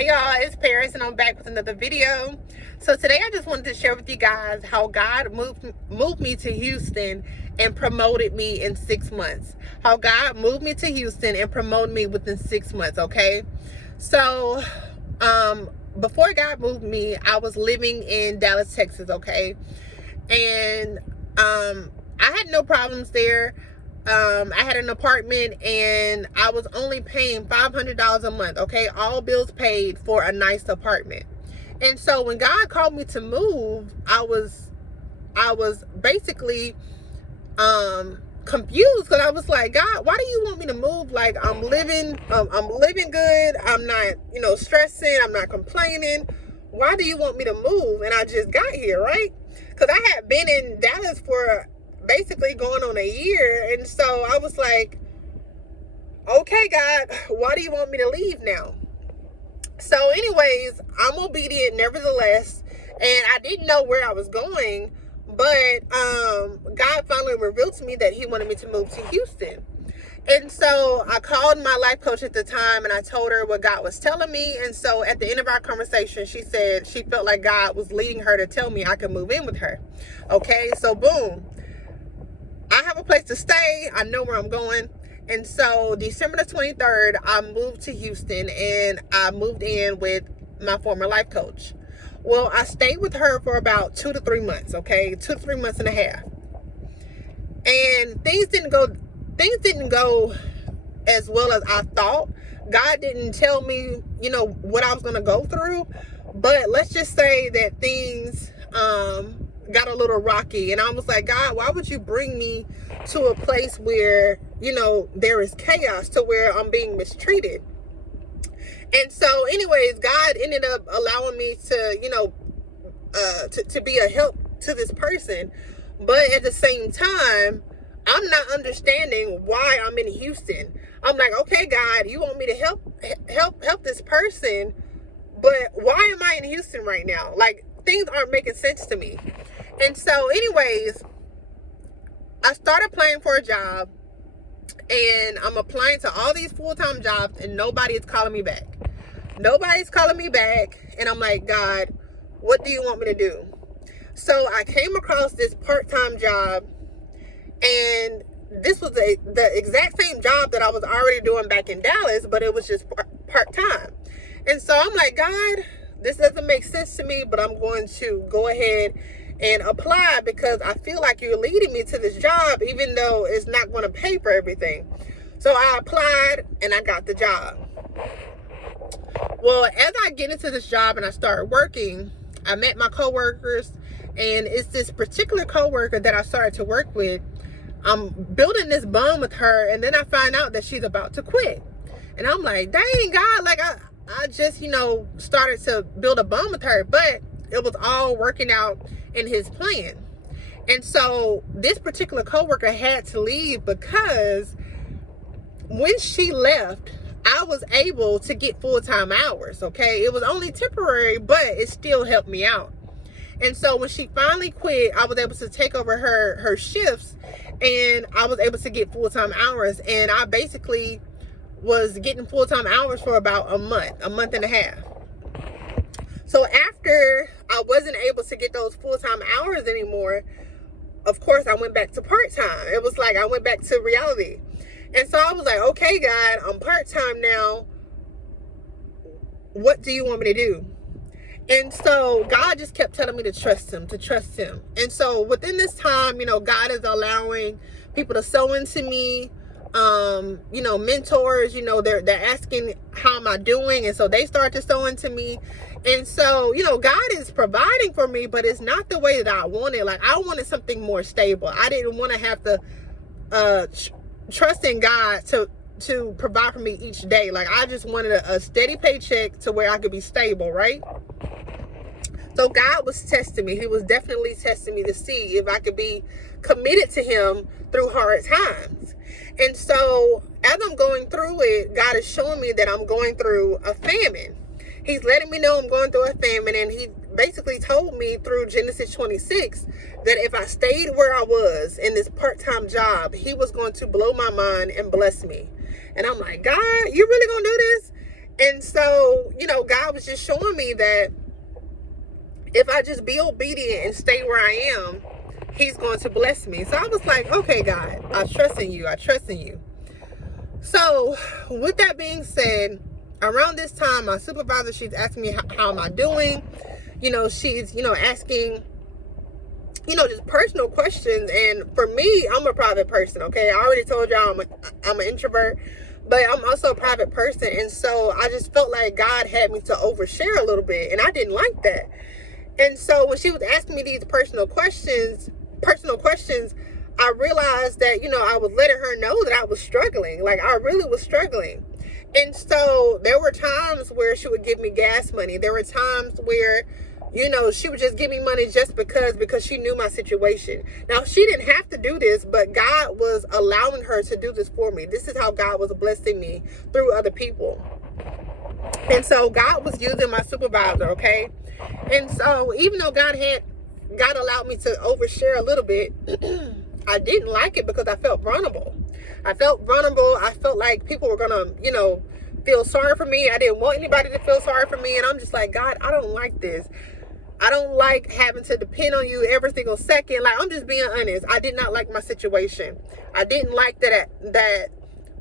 Hey y'all, it's Paris and I'm back with another video. So today I just wanted to share with you guys how God moved me to Houston and promoted me in 6 months. How God moved me to Houston and promoted me within 6 months, okay? So before God moved me, I was living in Dallas, Texas, okay? And I had no problems there. I had an apartment and I was only paying $500 a month, okay? All bills paid for a nice apartment. And so when God called me to move, I was basically confused, because I was like, God, why do you want me to move? Like, I'm living good. I'm not, stressing. I'm not complaining. Why do you want me to move? And I just got here, right? Because I had been in Dallas for basically going on a year. And so I was like, okay, God, why do you want me to leave now? So anyways, I'm obedient nevertheless. And I didn't know where I was going, but God finally revealed to me that he wanted me to move to Houston. And so I called my life coach at the time and I told her what God was telling me. And so at the end of our conversation, she said she felt like God was leading her to tell me I could move in with her. Okay, so boom. I have a place to stay. I know where I'm going. And so December the 23rd, I moved to Houston and I moved in with my former life coach. Well, I stayed with her for about 2 to 3 months, okay? 2 to 3 months and a half. And things didn't go as well as I thought. God didn't tell me, what I was going to go through. But let's just say that things got a little rocky, and I was like, God, why would you bring me to a place where there is chaos, to where I'm being mistreated? And so anyways, God ended up allowing me to to be a help to this person, but at the same time, I'm not understanding why I'm in Houston. I'm like, okay, God, you want me to help this person, but why am I in Houston right now? Like, things aren't making sense to me. And so anyways, I started applying for a job, and I'm applying to all these full-time jobs, and nobody is calling me back. Nobody's calling me back. And I'm like, God, what do you want me to do? So I came across this part-time job, and this was the exact same job that I was already doing back in Dallas, but it was just part-time. And so I'm like, God, this doesn't make sense to me, but I'm going to go ahead and apply because I feel like you're leading me to this job, even though it's not going to pay for everything. So I applied and I got the job. Well, as I get into this job and I started working, I met my coworkers, and it's this particular coworker that I started to work with. I'm building this bond with her, and then I find out that she's about to quit. And I'm like, dang, God, like I just, started to build a bond with her, but it was all working out in his plan. And so this particular coworker had to leave because when she left, I was able to get full-time hours, okay? It was only temporary, but it still helped me out. And so when she finally quit, I was able to take over her shifts, and I was able to get full-time hours. And I basically was getting full-time hours for about a month and a half. So after I wasn't able to get those full-time hours anymore, of course, I went back to part-time. It was like I went back to reality. And so I was like, okay, God, I'm part-time now. What do you want me to do? And so God just kept telling me to trust him. And so within this time, God is allowing people to sow into me. Mentors, they're asking, how am I doing? And so they start to sow into me. And so, God is providing for me, but it's not the way that I wanted. Like, I wanted something more stable. I didn't want to have to trust in God to provide for me each day. Like, I just wanted a steady paycheck to where I could be stable, right? So God was testing me. He was definitely testing me to see if I could be committed to him through hard times. And so as I'm going through it, God is showing me that I'm going through a famine. He's letting me know I'm going through a famine, and he basically told me through Genesis 26 that if I stayed where I was in this part-time job, he was going to blow my mind and bless me. And I'm like, God, you really gonna do this? And so, God was just showing me that if I just be obedient and stay where I am, he's going to bless me. So I was like, okay, God, I trust in you. I trust in you. So with that being said, around this time, my supervisor, she's asking me, how am I doing? She's, asking, just personal questions. And for me, I'm a private person, okay? I already told y'all I'm an introvert, but I'm also a private person. And so I just felt like God had me to overshare a little bit, and I didn't like that. And so when she was asking me these personal questions, I realized that, I was letting her know that I was struggling. Like, I really was struggling. And so there were times where she would give me gas money. There were times where, she would just give me money just because she knew my situation. Now, she didn't have to do this, but God was allowing her to do this for me. This is how God was blessing me through other people. And so God was using my supervisor, okay? And so even though God allowed me to overshare a little bit, I didn't like it because I felt vulnerable. I felt like people were going to, feel sorry for me. I didn't want anybody to feel sorry for me. And I'm just like, God, I don't like this. I don't like having to depend on you every single second. Like, I'm just being honest. I did not like my situation. I didn't like that,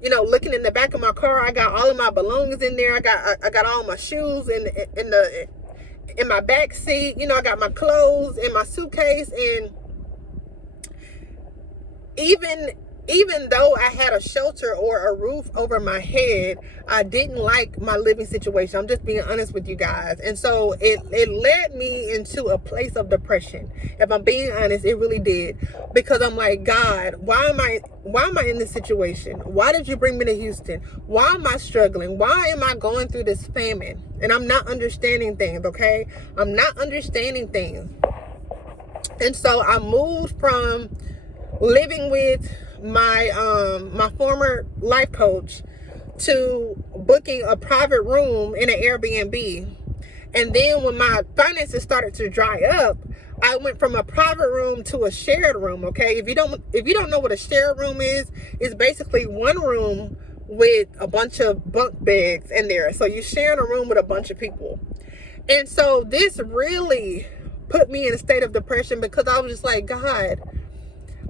looking in the back of my car, I got all of my belongings in there. I got all my shoes in my back seat. I got my clothes in my suitcase. And even though I had a shelter or a roof over my head, I didn't like my living situation. I'm just being honest with you guys. And so it led me into a place of depression. If I'm being honest, it really did. Because I'm like, God, why am I in this situation? Why did you bring me to Houston? Why am I struggling? Why am I going through this famine? And I'm not understanding things, okay? I'm not understanding things. And so I moved from living with my former life coach to booking a private room in an Airbnb. And then when my finances started to dry up, I went from a private room to a shared room. Okay, if you don't know what a shared room is, it's basically one room with a bunch of bunk beds in there. So you're sharing a room with a bunch of people. And so this really put me in a state of depression because I was just like, God,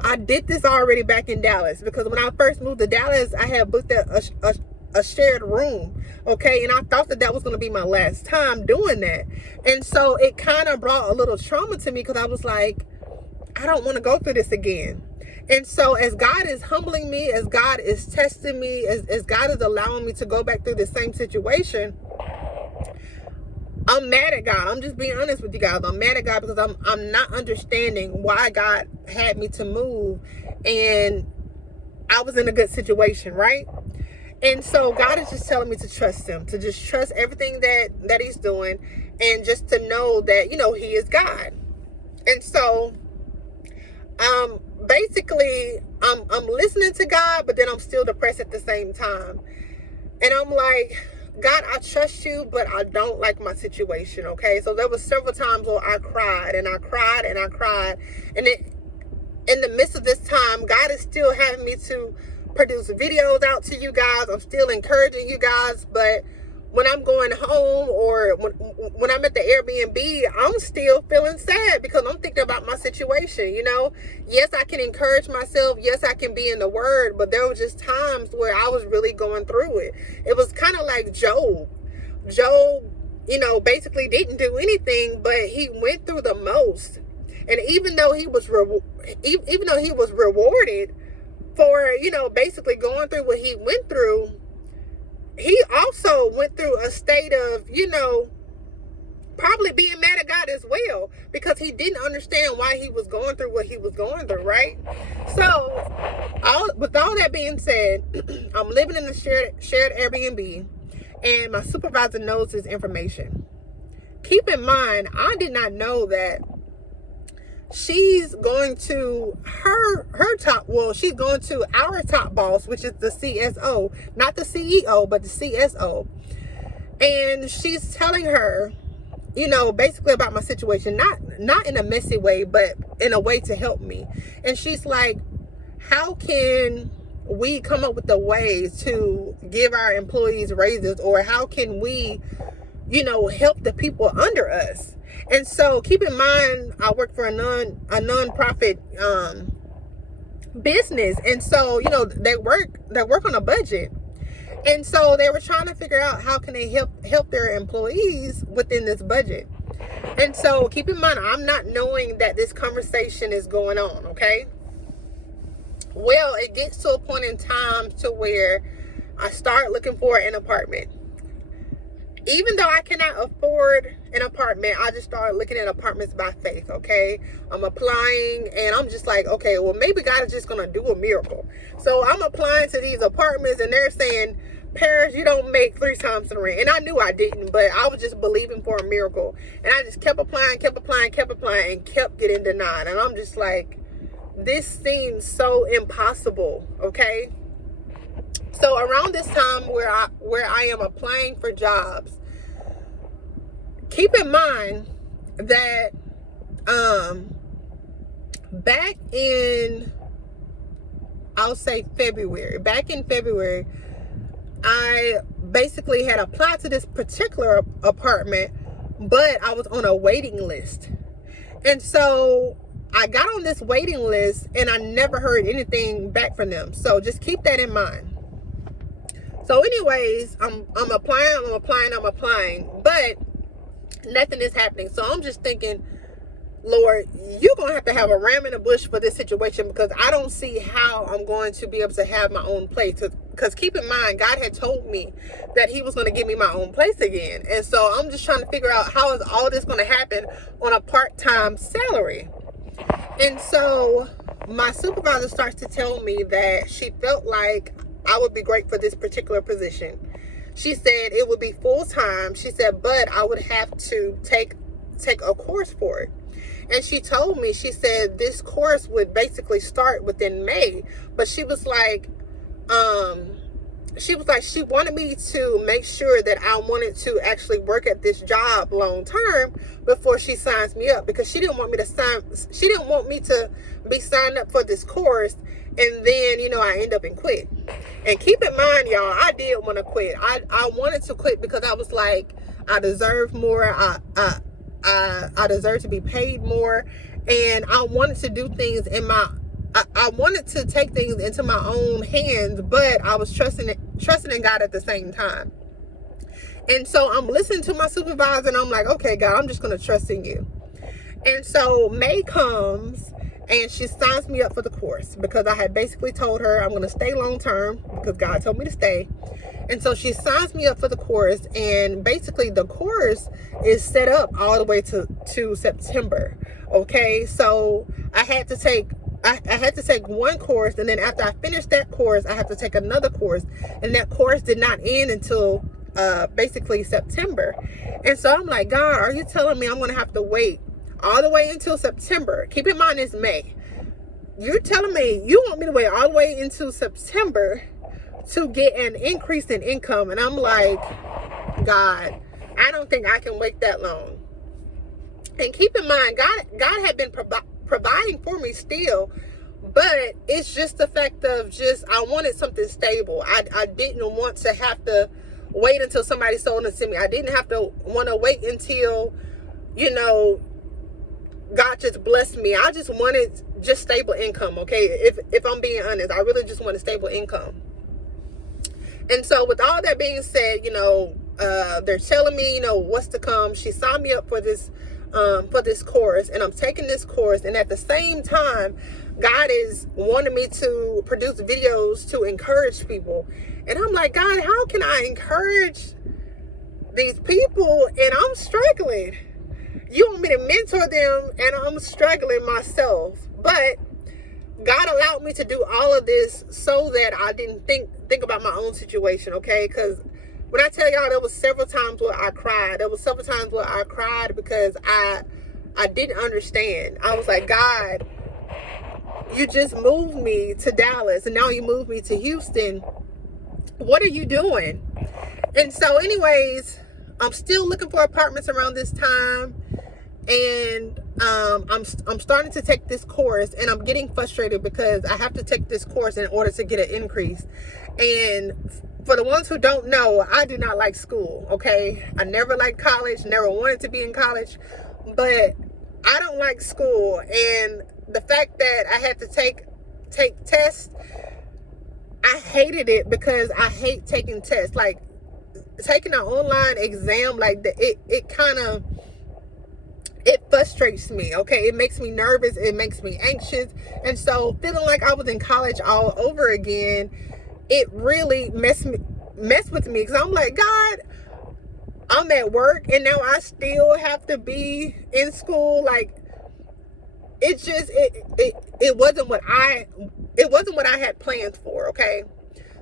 I did this already back in Dallas, because when I first moved to Dallas, I had booked a shared room, okay? And I thought that was going to be my last time doing that. And so it kind of brought a little trauma to me because I was like, I don't want to go through this again. And so as God is humbling me, as God is testing me, as God is allowing me to go back through the same situation, I'm mad at God. I'm just being honest with you guys. I'm mad at God because I'm not understanding why God had me to move, and I was in a good situation, right? And so God is just telling me to trust him, to just trust everything that he's doing, and just to know that, he is God. And so basically I'm listening to God, but then I'm still depressed at the same time. And I'm like, God, I trust you, but I don't like my situation, okay? So there was several times where I cried and I cried and I cried. And in the midst of this time, God is still having me to produce videos out to you guys. I'm still encouraging you guys, but when I'm going home or when I'm at the Airbnb, I'm still feeling sad because I'm thinking about my situation, Yes, I can encourage myself. Yes, I can be in the word, but there were just times where I was really going through it. It was kind of like Job. Job, basically didn't do anything, but he went through the most. And even though he was rewarded for, basically going through what he went through, he also went through a state of, probably being mad at God as well, because he didn't understand why he was going through what he was going through, right? So, with all that being said, I'm living in a shared Airbnb, and my supervisor knows this information. Keep in mind, I did not know that she's going to she's going to our top boss, which is the CSO, not the CEO, but the CSO. And she's telling her, basically about my situation, not in a messy way, but in a way to help me. And she's like, how can we come up with the ways to give our employees raises, or how can we, help the people under us? And so keep in mind, I work for a nonprofit business, and so they work on a budget. And so they were trying to figure out how can they help their employees within this budget. And so keep in mind, I'm not knowing that this conversation is going on, okay? Well, it gets to a point in time to where I start looking for an apartment. Even though I cannot afford an apartment, I just started looking at apartments by faith, okay? I'm applying, and I'm just like, okay, well, maybe God is just going to do a miracle. So I'm applying to these apartments, and they're saying, Paris, you don't make 3 times the rent. And I knew I didn't, but I was just believing for a miracle. And I just kept applying, and kept getting denied. And I'm just like, this seems so impossible, okay? So around this time where I am applying for jobs, keep in mind that back in February, I basically had applied to this particular apartment, but I was on a waiting list. And so I got on this waiting list, and I never heard anything back from them. So just keep that in mind. So anyways, I'm applying, but nothing is happening. So I'm just thinking, Lord, you're going to have a ram in the bush for this situation, because I don't see how I'm going to be able to have my own place. Because keep in mind, God had told me that he was going to give me my own place again. And so I'm just trying to figure out, how is all this going to happen on a part-time salary? And so my supervisor starts to tell me that she felt like I would be great for this particular position. She said it would be full-time. She said, but I would have to take a course for it. And she told me, she said this course would basically start within May. But she was like, she wanted me to make sure that I wanted to actually work at this job long term before she signs me up, because she didn't want me to be signed up for this course and then, I end up and quit. And keep in mind, y'all, I did want to quit. I wanted to quit because I was like, I deserve more. I deserve to be paid more. And I wanted to do things I wanted to take things into my own hands, but I was trusting in God at the same time. And so I'm listening to my supervisor, and I'm like, okay, God, I'm just going to trust in you. And so May comes, and she signs me up for the course, because I had basically told her I'm going to stay long term, because God told me to stay. And so she signs me up for the course, and basically the course is set up all the way to September. Okay, so I had to take one course, and then after I finished that course, I had to take another course, and that course did not end until basically September. And so I'm like, God, are you telling me I'm going to have to wait all the way until September? Keep in mind, it's May. You're telling me you want me to wait all the way until September to get an increase in income? And I'm like, God, I don't think I can wait that long. And keep in mind, God had been providing for me still, but it's just the fact of I wanted something stable. I didn't want to have to wait until somebody sold it to me. I didn't have to want to wait until, God just blessed me. I just wanted just stable income, okay? If I'm being honest, I really just wanted stable income. And so with all that being said, they're telling me, what's to come. She signed me up for this course, and I'm taking this course. And at the same time, God is wanting me to produce videos to encourage people. And I'm like, God, how can I encourage these people? And I'm struggling. You want me to mentor them, and I'm struggling myself. But God allowed me to do all of this so that I didn't think about my own situation, okay? Because when I tell y'all, there was several times where I cried. There was several times where I cried because I didn't understand. I was like, God, you just moved me to Dallas, and now you moved me to Houston. What are you doing? And so anyways, I'm still looking for apartments around this time. And I'm starting to take this course, and I'm getting frustrated because I have to take this course in order to get an increase. And for the ones who don't know, I do not like school, okay? I never liked college, never wanted to be in college, but I don't like school. And the fact that I had to take tests, I hated it because I hate taking tests. Like, taking an online exam, like, it frustrates me, okay? It makes me nervous, it makes me anxious. And so feeling like I was in college all over again, it really messed with me, because I'm like, God, I'm at work and now I still have to be in school. Like, it just it wasn't what I had planned for, okay?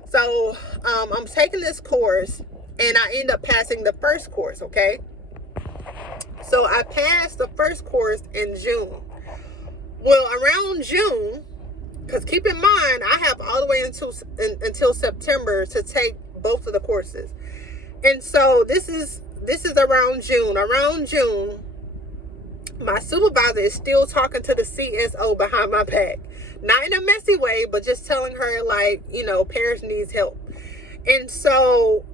So I'm taking this course, and I end up passing the first course, okay? So I passed the first course in June. Well, around June, because keep in mind, I have all the way until September to take both of the courses. And so this is around June. Around June, my supervisor is still talking to the CSO behind my back. Not in a messy way, but just telling her, like, Paris needs help. And so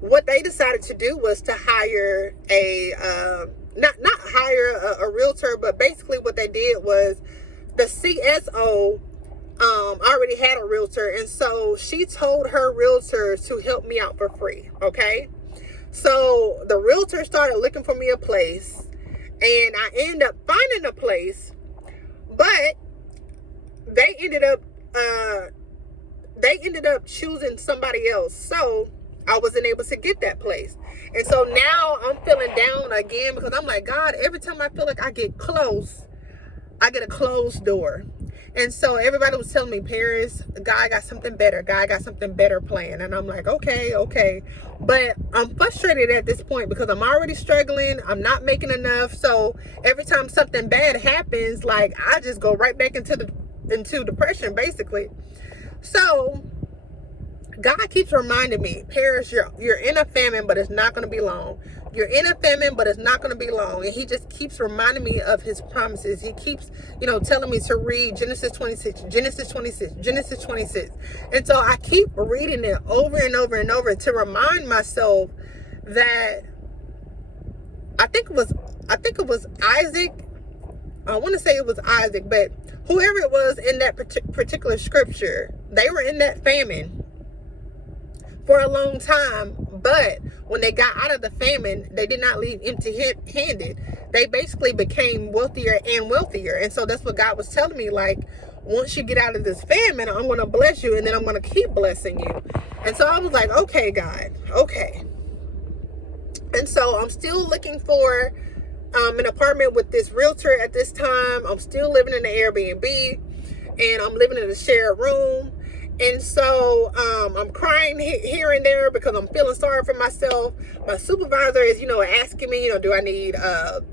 what they decided to do was to hire not hire a realtor, but basically what they did was the CSO already had a realtor, and so she told her realtor to help me out for free, okay? So the realtor started looking for me a place, and I ended up finding a place, but they ended up choosing somebody else, so I wasn't able to get that place. And so now I'm feeling down again, because I'm like, God, every time I feel like I get close, I get a closed door. And so everybody was telling me, Paris, God got something better. God got something better planned. And I'm like, okay. But I'm frustrated at this point because I'm already struggling. I'm not making enough. So every time something bad happens, like, I just go right back into depression, basically. So God keeps reminding me, Paris, you're in a famine, but it's not going to be long. You're in a famine, but it's not going to be long. And he just keeps reminding me of his promises. He keeps, telling me to read Genesis 26. And so I keep reading it over and over and over to remind myself that I think it was Isaac. I want to say it was Isaac, but whoever it was in that particular scripture, they were in that famine for a long time, but when they got out of the famine, they did not leave empty-handed. They basically became wealthier and wealthier. And so that's what God was telling me, like, once you get out of this famine, I'm going to bless you, and then I'm going to keep blessing you. And so I was like, okay, God, okay. And so I'm still looking for an apartment with this realtor at this time. I'm still living in an Airbnb, and I'm living in a shared room. And so I'm crying here and there because I'm feeling sorry for myself. My supervisor is, asking me, do I need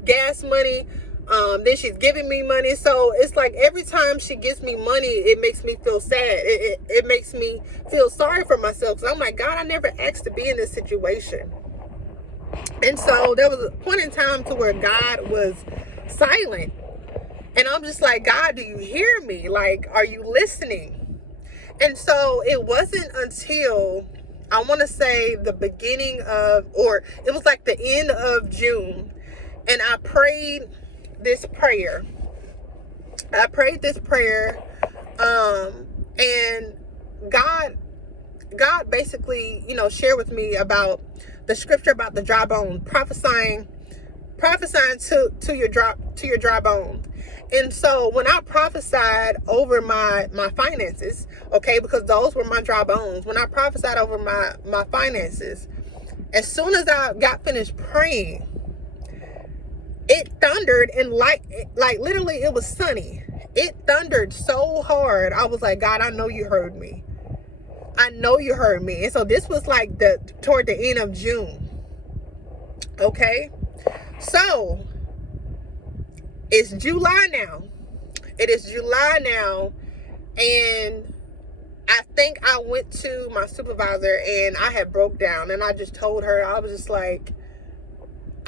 gas money? Then she's giving me money. So it's like every time she gives me money, it makes me feel sad. It makes me feel sorry for myself. So I'm like, God, I never asked to be in this situation. And so there was a point in time to where God was silent. And I'm just like, God, do you hear me? Like, are you listening? And so it wasn't until, I want to say, the beginning of, or it was like the end of June, and I prayed this prayer. And God basically, shared with me about the scripture about the dry bone, prophesying to your dry bones. And so when I prophesied over my finances, okay, because those were my dry bones, when I prophesied over my finances, as soon as I got finished praying, it thundered, and like literally it was sunny. It thundered so hard. I was like, God, I know you heard me. And so this was like toward the end of June. Okay. So it's July now. It is July now. And I think I went to my supervisor and I had broke down, and I just told her, I was just like,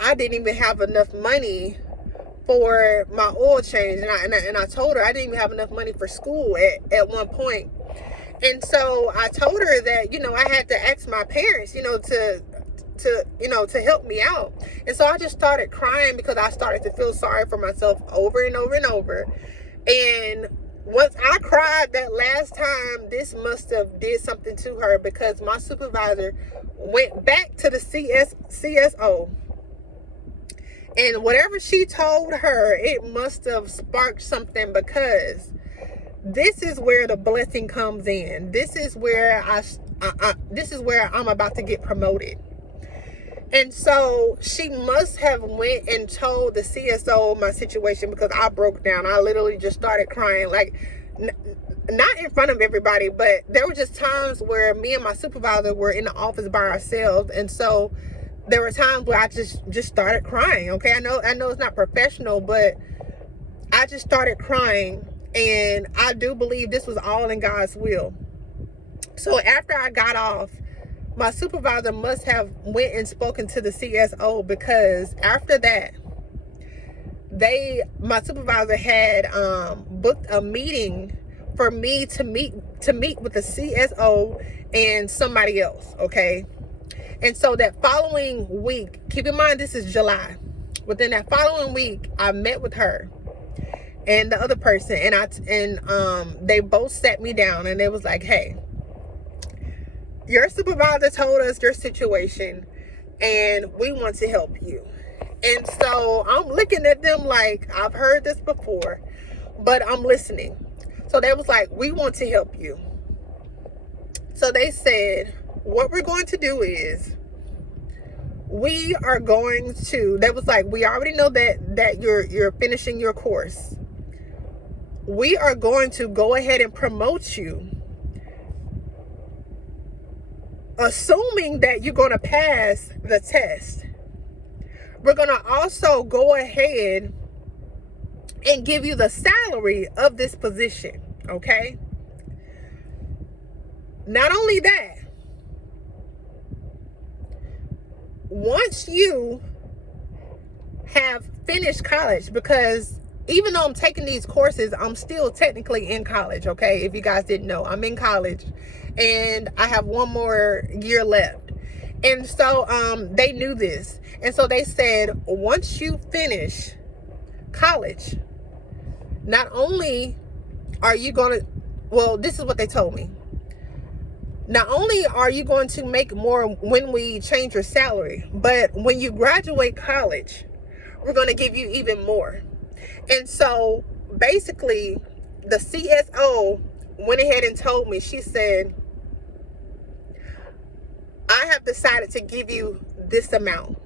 I didn't even have enough money for my oil change, and I told her I didn't even have enough money for school at one point. And so I told her that, you know, I had to ask my parents, you know, to help me out. And so I just started crying because I started to feel sorry for myself over and over and over. And once I cried that last time, this must have did something to her, because my supervisor went back to the CSO, and whatever she told her, it must have sparked something, because this is where the blessing comes in. This is where this is where I'm about to get promoted. And so she must have went and told the CSO my situation, because I broke down. I literally just started crying, like, not in front of everybody, but there were just times where me and my supervisor were in the office by ourselves. And so there were times where I just started crying. Okay, I know it's not professional, but I just started crying, and I do believe this was all in God's will. So after I got off, my supervisor must have went and spoken to the CSO, because after that, my supervisor had booked a meeting for me to meet with the CSO and somebody else. Okay. And so that following week, keep in mind this is July, within that following week, I met with her and the other person, and they both sat me down, and they was like, hey, your supervisor told us your situation, and we want to help you. And so I'm looking at them like, I've heard this before, but I'm listening. So they was like, we want to help you. So they said, what we're going to do is, we was like, we already know that you're finishing your course. We are going to go ahead and promote you, assuming that you're going to pass the test. We're going to also go ahead and give you the salary of this position. Okay. Not only that, once you have finished college, because even though I'm taking these courses, I'm still technically in college. Okay. If you guys didn't know, I'm in college, and I have one more year left. And so they knew this. And so they said, once you finish college, not only are you going to, well, this is what they told me. Not only are you going to make more when we change your salary, but when you graduate college, we're going to give you even more. And so basically the CSO went ahead and told me, she said, I have decided to give you this amount.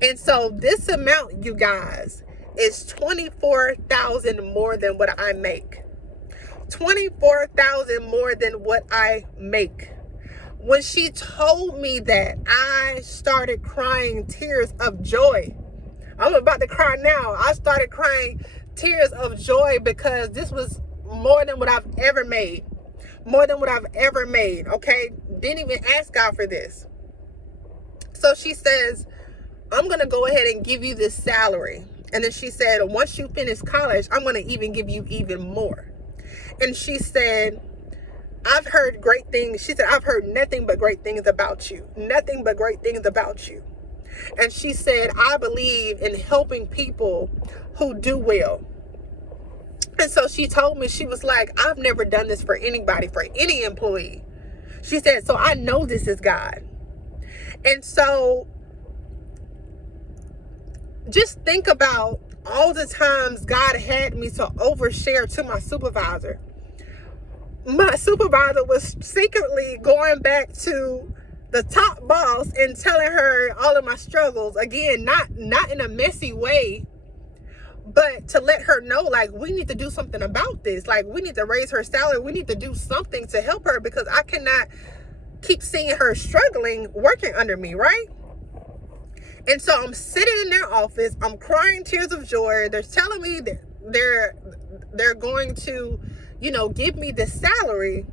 And so this amount, you guys, is $24,000 more than what I make. $24,000 more than what I make. When she told me that, I started crying tears of joy. I'm about to cry now. I started crying tears of joy, because this was more than what I've ever made. More than what I've ever made. Okay. Didn't even ask God for this. So she says, I'm going to go ahead and give you this salary. And then she said, once you finish college, I'm going to even give you even more. And she said, I've heard great things. She said, I've heard nothing but great things about you. Nothing but great things about you. And she said, I believe in helping people who do well. And so she told me, she was like, I've never done this for anybody, for any employee. She said, so I know this is God. And so just think about all the times God had me to overshare to my supervisor. My supervisor was secretly going back to the top boss and telling her all of my struggles. Again, not in a messy way, but to let her know, like, we need to do something about this. Like, we need to raise her salary. We need to do something to help her, because I cannot keep seeing her struggling working under me, right? And so I'm sitting in their office. I'm crying tears of joy. They're telling me that they're going to, give me this salary.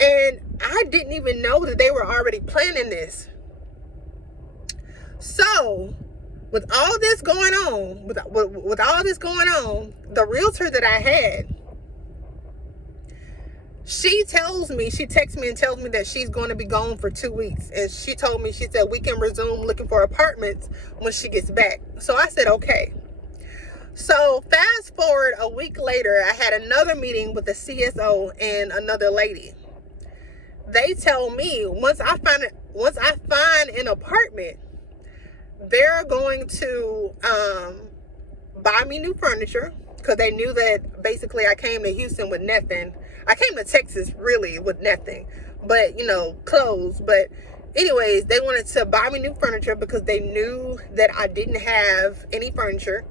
And I didn't even know that they were already planning this. So with all this going on, with all this going on, the realtor that I had, she texts me and tells me that she's going to be gone for 2 weeks. And she told me, she said, we can resume looking for apartments when she gets back. So I said, okay. So fast forward a week later, I had another meeting with the CSO and another lady. They tell me once I find an apartment, they're going to buy me new furniture, because they knew that basically I came to Houston with nothing. I came to Texas really with nothing, but clothes. But anyways, they wanted to buy me new furniture because they knew that I didn't have any furniture.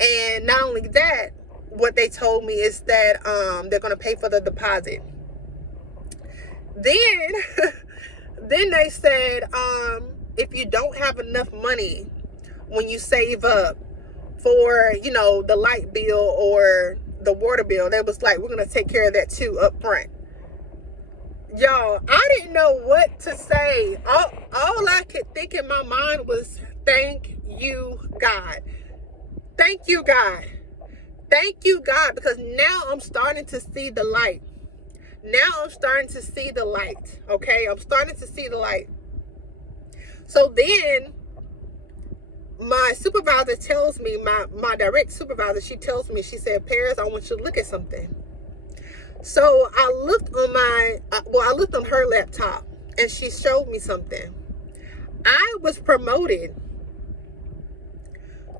And not only that, what they told me is that they're going to pay for the deposit. Then they said, if you don't have enough money when you save up for, the light bill or the water bill, they was like, we're going to take care of that too up front. Y'all, I didn't know what to say. All I could think in my mind was, thank you, God. Thank you, God. Thank you, God, because now I'm starting to see the light. Now I'm starting to see the light, okay? I'm starting to see the light. So then my supervisor tells me, my direct supervisor, she tells me, she said, Paris, I want you to look at something. So I looked on her laptop, and she showed me something. I was promoted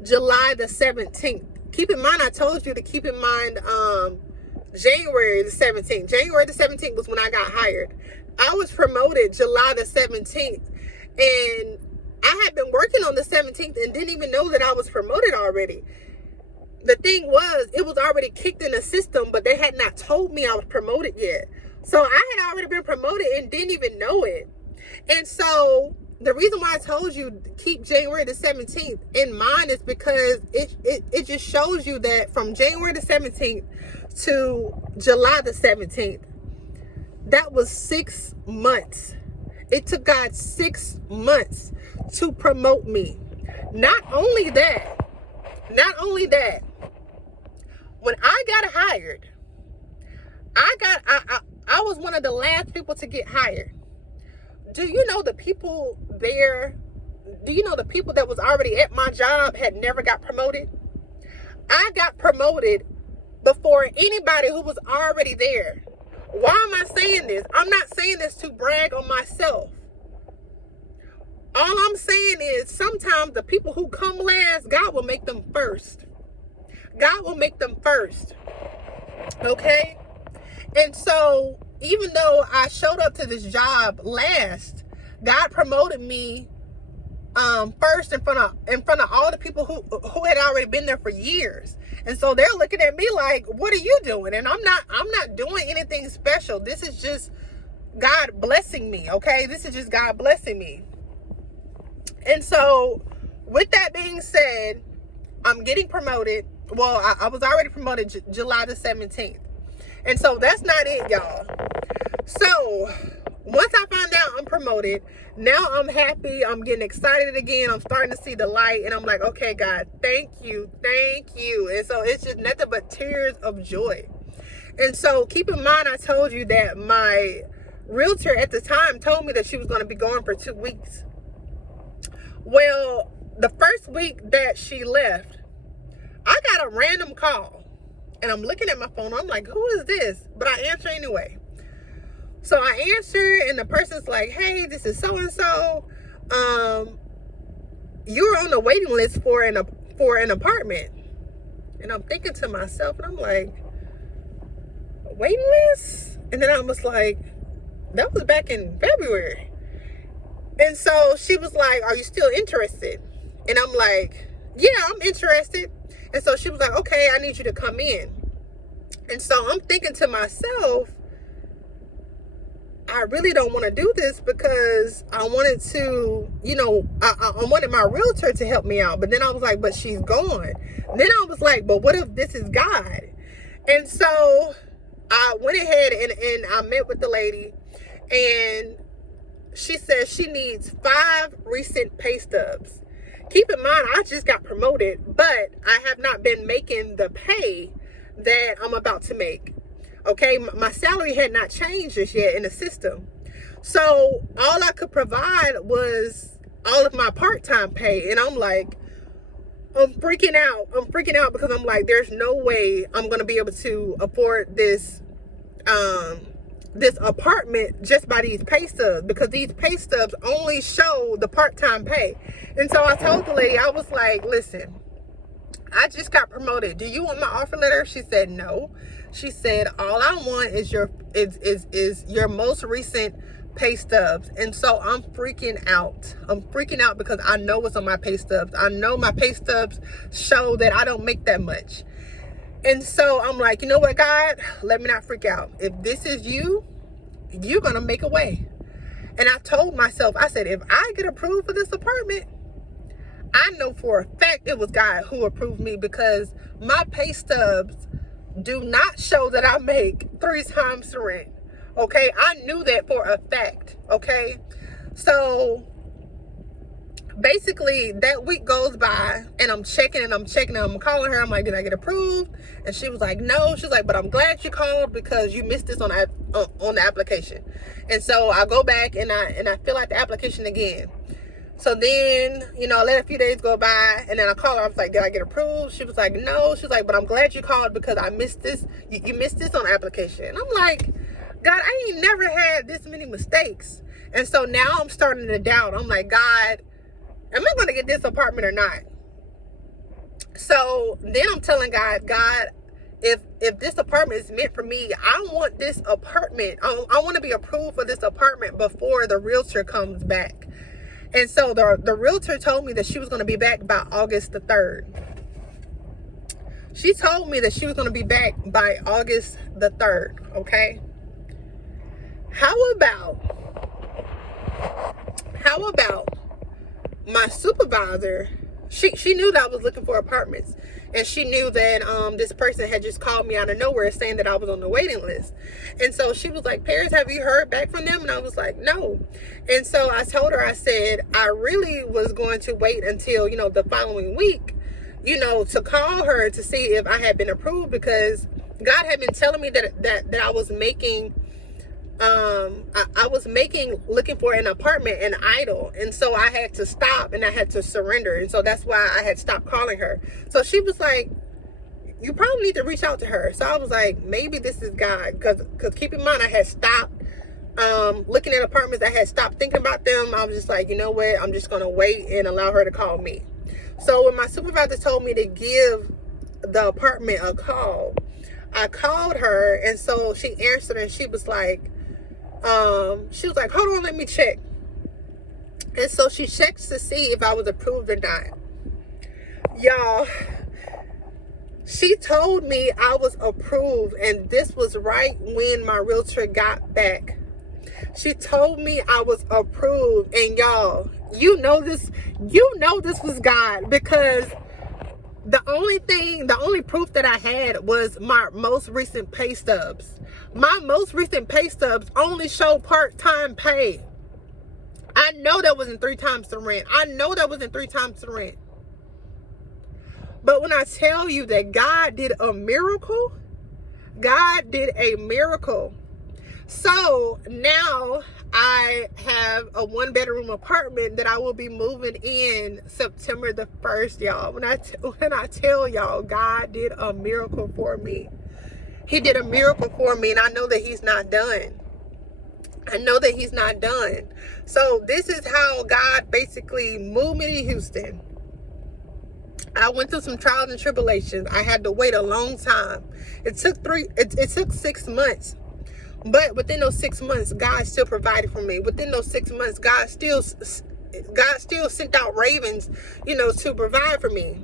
July the 17th. Keep in mind, I told you to keep in mind January the 17th. January the 17th was when I got hired. I was promoted July the 17th. And I had been working on the 17th and didn't even know that I was promoted already. The thing was, it was already kicked in the system, but they had not told me I was promoted yet. So I had already been promoted and didn't even know it. And so the reason why I told you keep January the 17th in mind is because it just shows you that from January the 17th to July the 17th, that was 6 months. It took God 6 months to promote me. Not only that, when I got hired, I was one of the last people to get hired. Do you know the people there? Do you know the people that was already at my job had never got promoted? I got promoted before anybody who was already there. Why am I saying this? I'm not saying this to brag on myself. All I'm saying is sometimes the people who come last, God will make them first. God will make them first. Okay? And so even though I showed up to this job last, God promoted me first in front of all the people who had already been there for years. And so they're looking at me like, what are you doing? And I'm not doing anything special. This is just God blessing me, okay? This is just God blessing me. And so with that being said, I'm getting promoted. Well, I was already promoted July the 17th. And so that's not it, y'all. So once I find out I'm promoted, now I'm happy. I'm getting excited again. I'm starting to see the light. And I'm like, okay, God, thank you. Thank you. And so it's just nothing but tears of joy. And so keep in mind, I told you that my realtor at the time told me that she was going to be gone for 2 weeks. Well, the first week that she left, I got a random call. And I'm looking at my phone. I'm like, who is this? But I answer anyway. So I answer, and the person's like, hey, this is so-and-so. You're on the waiting list for an apartment. And I'm thinking to myself, and I'm like, waiting list? And then I was like, that was back in February. And so she was like, are you still interested? And I'm like, yeah, I'm interested. And so she was like, okay, I need you to come in. And so I'm thinking to myself, I really don't want to do this because I wanted to, I wanted my realtor to help me out. But then I was like, but she's gone. Then I was like, but what if this is God? And so I went ahead and I met with the lady, and she says she needs 5 recent pay stubs. Keep in mind, I just got promoted, but I have not been making the pay that I'm about to make. Okay, my salary had not changed just yet in the system. So all I could provide was all of my part-time pay. And I'm like, I'm freaking out. I'm freaking out because I'm like, there's no way I'm going to be able to afford this apartment just by these pay stubs, because these pay stubs only show the part-time pay. And so I told the lady, I was like, listen, I just got promoted. Do you want my offer letter? She said no. She said, all I want is your most recent pay stubs. And so I'm freaking out. I'm freaking out because I know what's on my pay stubs. I know my pay stubs show that I don't make that much. And so I'm like, you know what, God, let me not freak out. If this is you, you're going to make a way. And I told myself, I said, if I get approved for this apartment, I know for a fact it was God who approved me, because my pay stubs do not show that I make 3 times the rent. Okay, I knew that for a fact. Okay, so basically that week goes by and I'm checking and I'm calling her. I'm like, did I get approved? And she was like, no. She's like, but I'm glad you called because you missed this on the application. And so I go back and I fill out the application again. So then, I let a few days go by, and then I called her. I was like, did I get approved? She was like, no. She's like, but I'm glad you called because I missed this. You missed this on the application. And I'm like, God, I ain't never had this many mistakes. And so now I'm starting to doubt. I'm like, God, am I going to get this apartment or not? So then I'm telling God, if this apartment is meant for me, I want this apartment. I want to be approved for this apartment before the realtor comes back. And so the realtor told me that she was going to be back by August the 3rd. She told me that she was going to be back by August the 3rd. Okay. How about my supervisor? She knew that I was looking for apartments, and she knew that this person had just called me out of nowhere saying that I was on the waiting list. And so she was like, Paris, have you heard back from them? And I was like, no. And so I told her, I said, I really was going to wait until, the following week, to call her to see if I had been approved, because God had been telling me that I was making looking for an apartment and idle. And so I had to stop and I had to surrender. And so that's why I had stopped calling her. So she was like, you probably need to reach out to her. So I was like, maybe this is God. Because keep in mind, I had stopped looking at apartments. I had stopped thinking about them. I was just like, you know what? I'm just going to wait and allow her to call me. So when my supervisor told me to give the apartment a call, I called her. And so she answered and she was like, hold on, let me check. And so she checks to see if I was approved or not. Y'all, she told me I was approved, and this was right when my realtor got back. She told me I was approved, and y'all, you know this was God, because the only proof that I had was my most recent pay stubs. My most recent pay stubs only show part-time pay. I know that wasn't 3 times the rent. But when I tell you that God did a miracle, God did a miracle. So now I have a 1-bedroom apartment that I will be moving in September the 1st, y'all. When I tell y'all, God did a miracle for me. He did a miracle for me, and I know that he's not done. So this is how God basically moved me to Houston. I went through some trials and tribulations. I had to wait a long time. It took 6 months. But within those 6 months, God still provided for me. Within those 6 months, God still sent out ravens, to provide for me.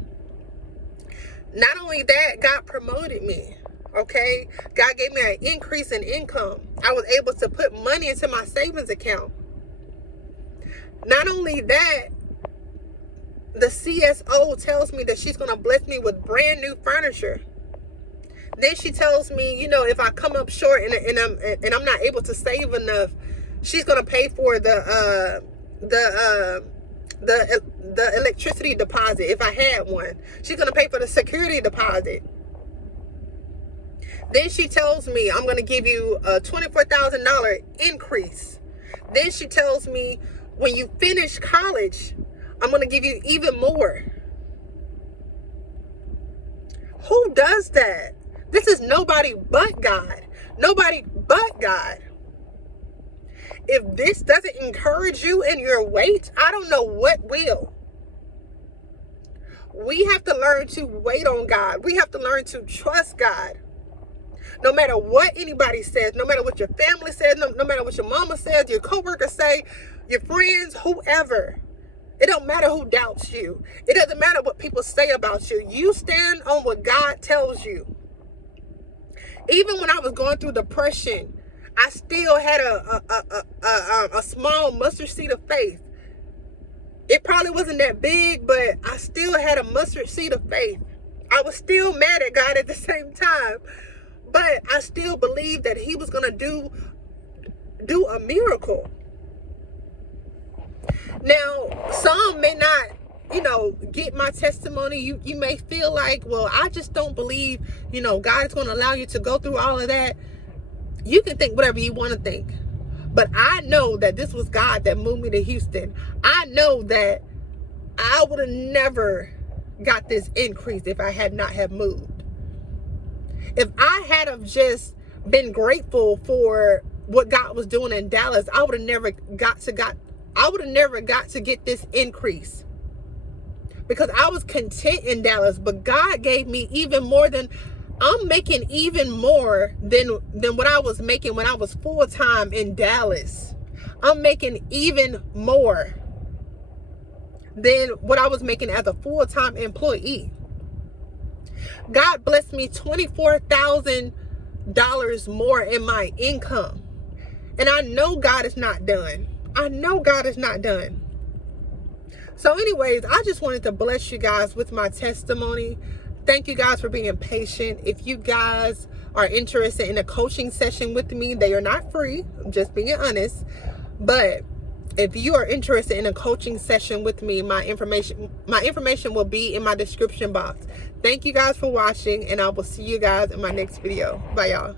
Not only that, God promoted me. Okay, God gave me an increase in income. I was able to put money into my savings account. Not only that, the CSO tells me that she's going to bless me with brand new furniture. Then she tells me, if I come up short and I'm not able to save enough, she's going to pay for the the electricity deposit if I had one. She's going to pay for the security deposit. Then she tells me, I'm going to give you a $24,000 increase. Then she tells me, when you finish college, I'm going to give you even more. Who does that? This is nobody but God. Nobody but God. If this doesn't encourage you in your weight, I don't know what will. We have to learn to wait on God. We have to learn to trust God. No matter what anybody says, no matter what your family says, no matter what your mama says, your coworkers say, your friends, whoever. It don't matter who doubts you. It doesn't matter what people say about you. You stand on what God tells you. Even when I was going through depression, I still had a small mustard seed of faith. It probably wasn't that big, but I still had a mustard seed of faith. I was still mad at God at the same time, but I still believed that he was going to do a miracle. Now, some may not, get my testimony. You may feel like, well, I just don't believe, God's going to allow you to go through all of that. You can think whatever you want to think. But I know that this was God that moved me to Houston. I know that I would have never got this increase if I had not have moved. If I had have just been grateful for what God was doing in Dallas, I would have never got to get this increase. Because I was content in Dallas, but God gave me even more than I'm making, even more than what I was making when I was full-time in Dallas. I'm making even more than what I was making as a full-time employee. God blessed me $24,000 more in my income. And I know God is not done. I know God is not done. So anyways, I just wanted to bless you guys with my testimony. Thank you guys for being patient. If you guys are interested in a coaching session with me, they are not free. I'm just being honest. But if you are interested in a coaching session with me, my information will be in my description box. Thank you guys for watching, and I will see you guys in my next video. Bye, y'all.